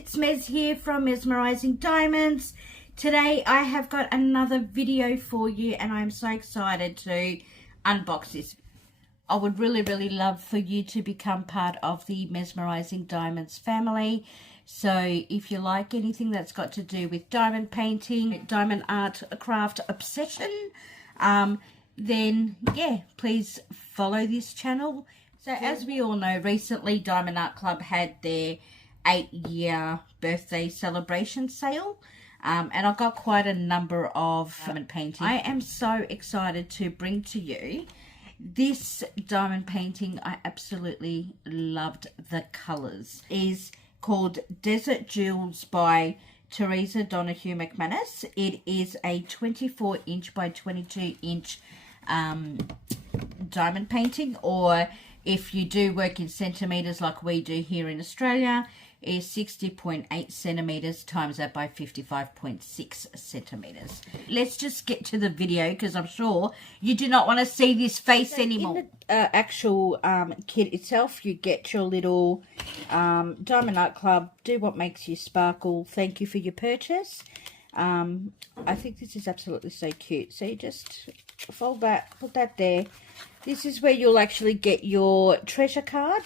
it's Mez here from Mesmerizing Diamonds. Today I have got another video for you and I'm so excited to unbox this. I would really love for you to become part of the Mesmerizing Diamonds family. So if you like anything that's got to do with diamond painting, diamond art, craft obsession, then yeah, please follow this channel. So as we all know, recently Diamond Art Club had their 8-year birthday celebration sale, and I've got quite a number of diamond paintings. I am so excited to bring to you this diamond painting. I absolutely loved the colors. It is called Desert Jewels by Teresa Donahue McManus. It is a 24-inch by 22-inch diamond painting, or if you do work in centimeters like we do here in Australia, is 60.8 centimeters times that by 55.6 centimeters. Let's just get to the video because I'm sure you do not want to see this face anymore. In the actual kit itself, you get your little Diamond Art Club, do what makes you sparkle, thank you for your purchase. I think this is absolutely so cute. So you just fold that, put that there. This is where you'll actually get your treasure card,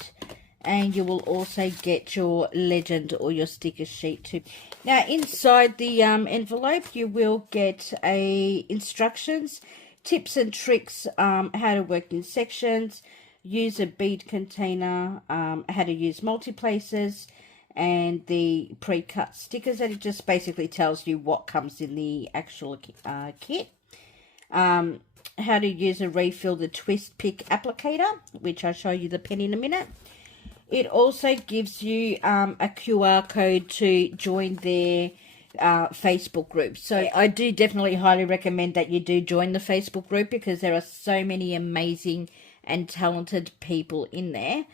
and you will also get your legend or your sticker sheet too. Now inside the envelope you will get instructions, tips and tricks, how to work in sections, use a bead container, how to use multi-places, and the pre-cut stickers. And it just basically tells you what comes in the actual kit. How to use and refill the twist pick applicator, which I'll show you the pen in a minute. It also gives you a QR code to join their Facebook group. So I do definitely highly recommend that you do join the Facebook group, because there are so many amazing and talented people in there.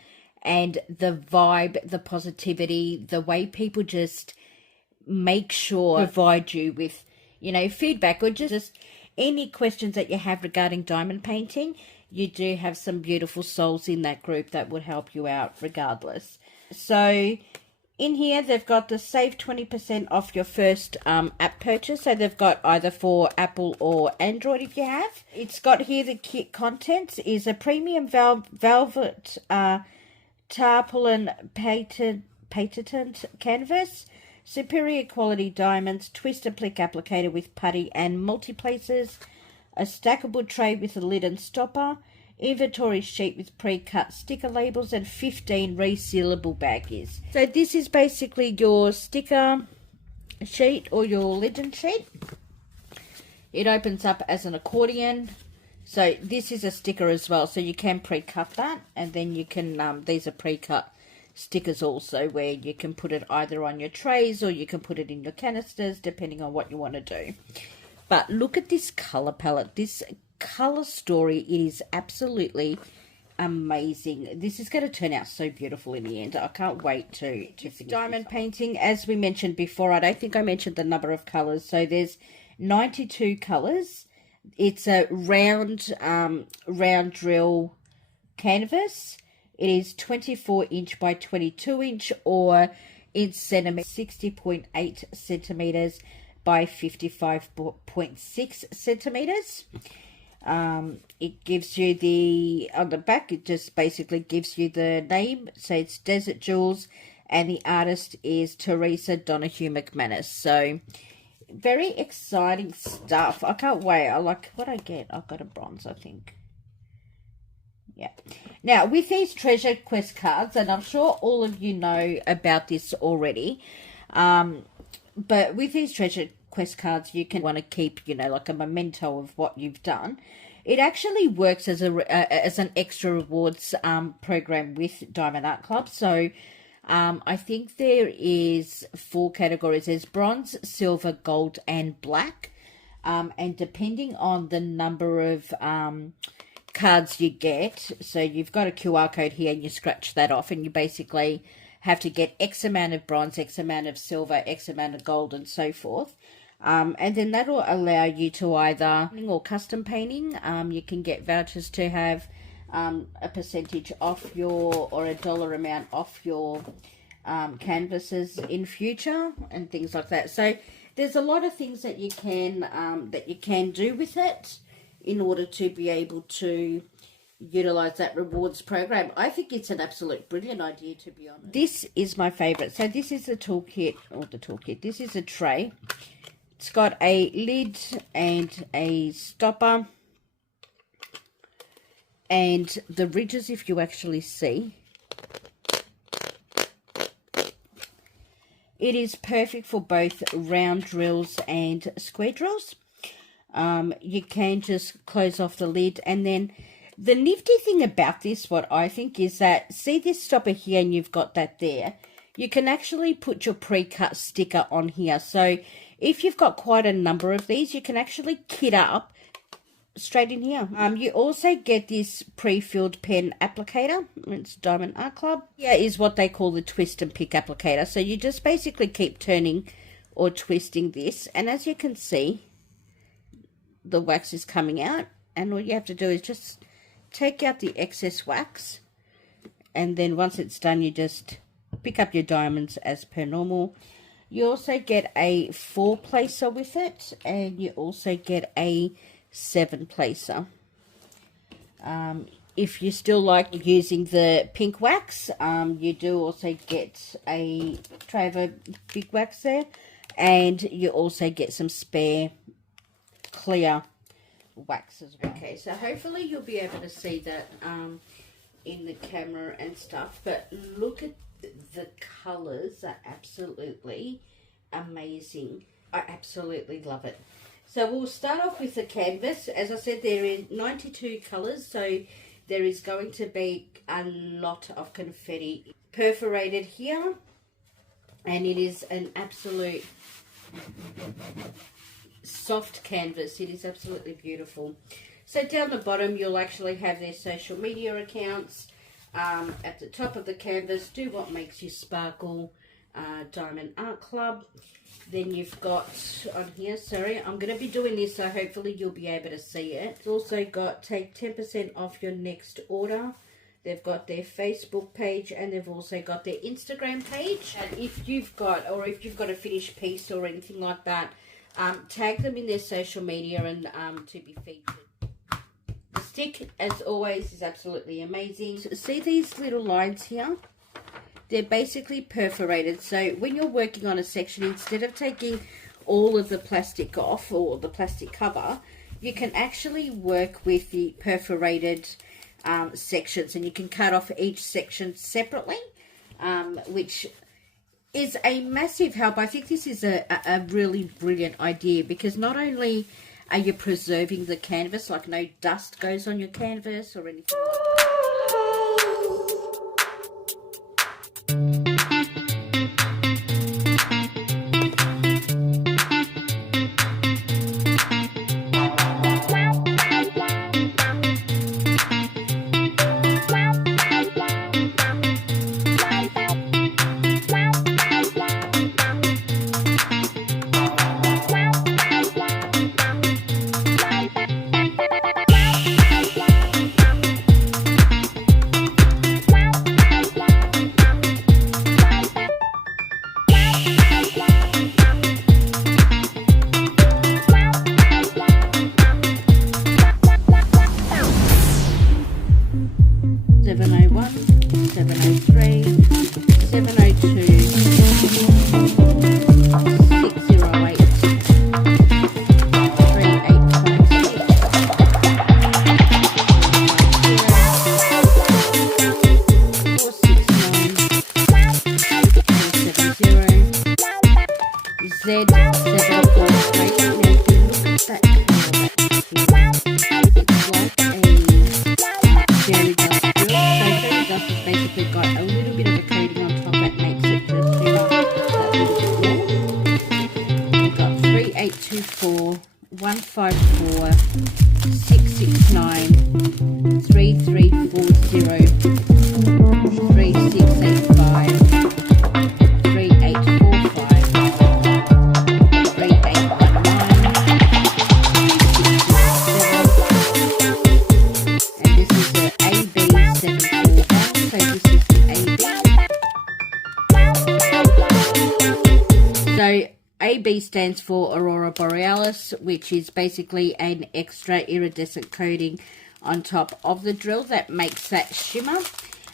And the vibe, the positivity, the way people just make sure provide you with, you know, feedback or just any questions that you have regarding diamond painting. You do have some beautiful souls in that group that would help you out regardless. So in here they've got the save 20% off your first app purchase. So they've got either for Apple or Android if you have. It's got here the kit contents is a premium velvet tarpaulin patent canvas, superior quality diamonds, twist and plick applicator with putty and multi-places, a stackable tray with a lid and stopper, inventory sheet with pre-cut sticker labels, and 15 resealable baggies. So this is basically your sticker sheet or your legend sheet. It opens up as an accordion. So this is a sticker as well, so you can pre-cut that, and then you can, these are pre-cut stickers also, where you can put it either on your trays or you can put it in your canisters, depending on what you want to do. But look at this color palette, this color story. It is absolutely amazing. This is going to turn out so beautiful in the end. I can't wait to finish diamond painting. As we mentioned before, I don't think I mentioned the number of colors. So there's 92 colors. It's a round drill canvas. It is 24-inch by 22-inch, or in centimeters, 60.8 centimeters by 55.6 centimeters. It gives you on the back, it just basically gives you the name. So it's Desert Jewels, and the artist is Teresa Donahue McManus. So very exciting stuff. I can't wait. I like what I get. I got a bronze, I think. Yeah. Now, with these treasure quest cards, and I'm sure all of you know about this already, but with these treasure quest cards, you can want to keep, you know, like a memento of what you've done. It actually works as an extra rewards program with Diamond Art Club. So I think there is 4 categories. There's bronze, silver, gold, and black. And depending on the number of cards you get, so you've got a QR code here and you scratch that off, and you basically have to get X amount of bronze, X amount of silver, X amount of gold, and so forth. And then that will allow you to either or custom painting. You can get vouchers to have a percentage off your, or a dollar amount off your canvases in future and things like that. So there's a lot of things that you can do with it in order to be able to utilize that rewards program. I think it's an absolute brilliant idea, to be honest. This is my favorite. So this is the toolkit, this is a tray. It's got a lid and a stopper, and the ridges, if you actually see, it is perfect for both round drills and square drills. You can just close off the lid, and then the nifty thing about this, what I think, is that, see this stopper here, and you've got that there. You can actually put your pre-cut sticker on here. So if you've got quite a number of these, you can actually kit up straight in here. You also get this pre-filled pen applicator. It's Diamond Art Club. Here is what they call the twist and pick applicator. So you just basically keep turning or twisting this, and as you can see, the wax is coming out, and all you have to do is just take out the excess wax, and then once it's done, you just pick up your diamonds as per normal. You also get a 4-placer with it, and you also get a 7-placer. If you still like using the pink wax, you do also get a tray of big wax there, and you also get some spare clear wax as well. Okay, so hopefully you'll be able to see that in the camera and stuff, but look at the colors, are absolutely amazing. I absolutely love it. So we'll start off with the canvas. As I said, there is 92 colors, so there is going to be a lot of confetti perforated here, and it is an absolute soft canvas. It is absolutely beautiful. So down the bottom, you'll actually have their social media accounts. At the top of the canvas, do what makes you sparkle, Diamond Art Club. Then you've got on here, sorry, I'm going to be doing this, so hopefully you'll be able to see it. It's also got take 10% off your next order. They've got their Facebook page, and they've also got their Instagram page. And if you've got a finished piece or anything like that, tag them in their social media and to be featured. The stick, as always, is absolutely amazing. So see these little lines here? They're basically perforated. So when you're working on a section, instead of taking all of the plastic off, or the plastic cover, you can actually work with the perforated sections, and you can cut off each section separately, which is a massive help. I think this is a really brilliant idea, because not only are you preserving the canvas, like no dust goes on your canvas or anything like that. 701, 703, 702, 608, 154 669 3340 3685 3845 3819 and this is the AB741, so this is the AB. stands for Aurora Borealis, which is basically an extra iridescent coating on top of the drill that makes that shimmer.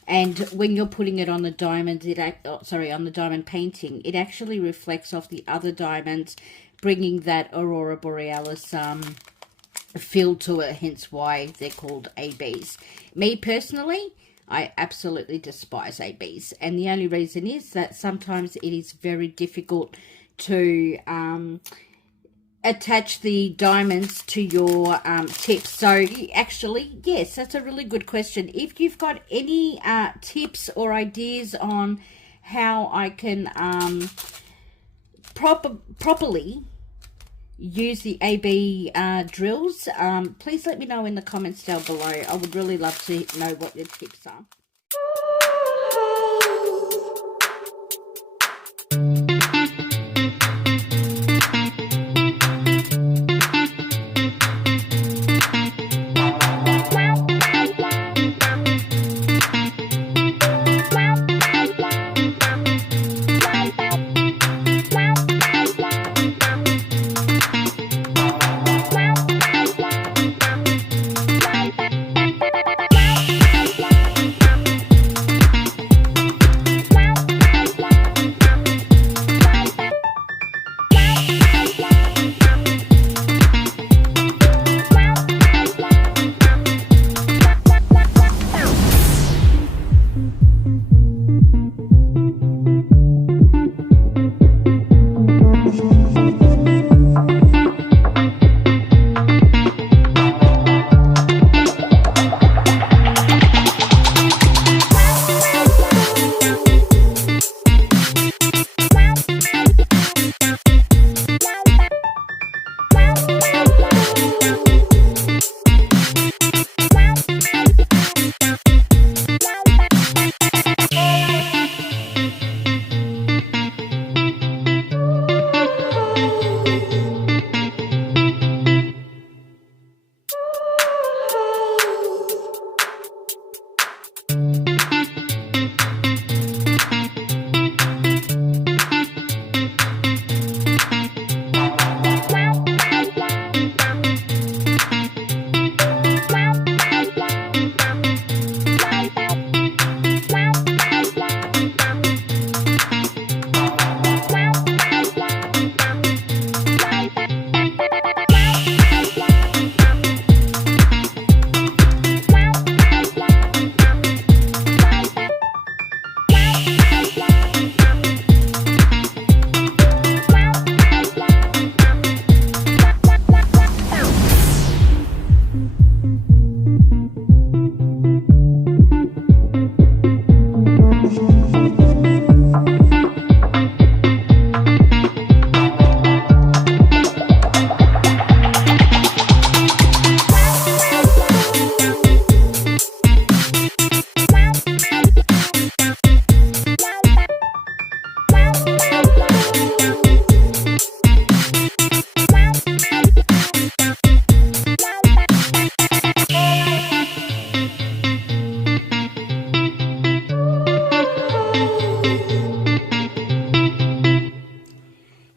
And when you're putting it on the diamonds, on the diamond painting, it actually reflects off the other diamonds, bringing that Aurora Borealis feel to it, hence why they're called ABs. Me personally, I absolutely despise ABs, and the only reason is that sometimes it is very difficult to attach the diamonds to your tips. So actually, yes, that's a really good question. If you've got any tips or ideas on how I can properly use the AB drills, please let me know in the comments down below. I would really love to know what your tips are.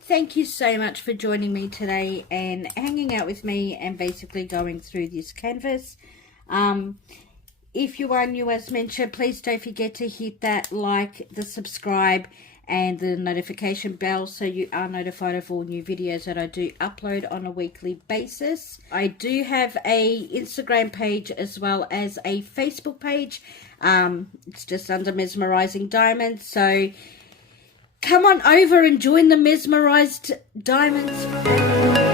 Thank you so much for joining me today and hanging out with me and basically going through this canvas. If you are new, as mentioned, please don't forget to hit that like, the subscribe and the notification bell so you are notified of all new videos that I do upload on a weekly basis. I do have a Instagram page as well as a Facebook page. It's just under Mesmerizing Diamonds, so come on over and join the Mesmerized Diamonds family.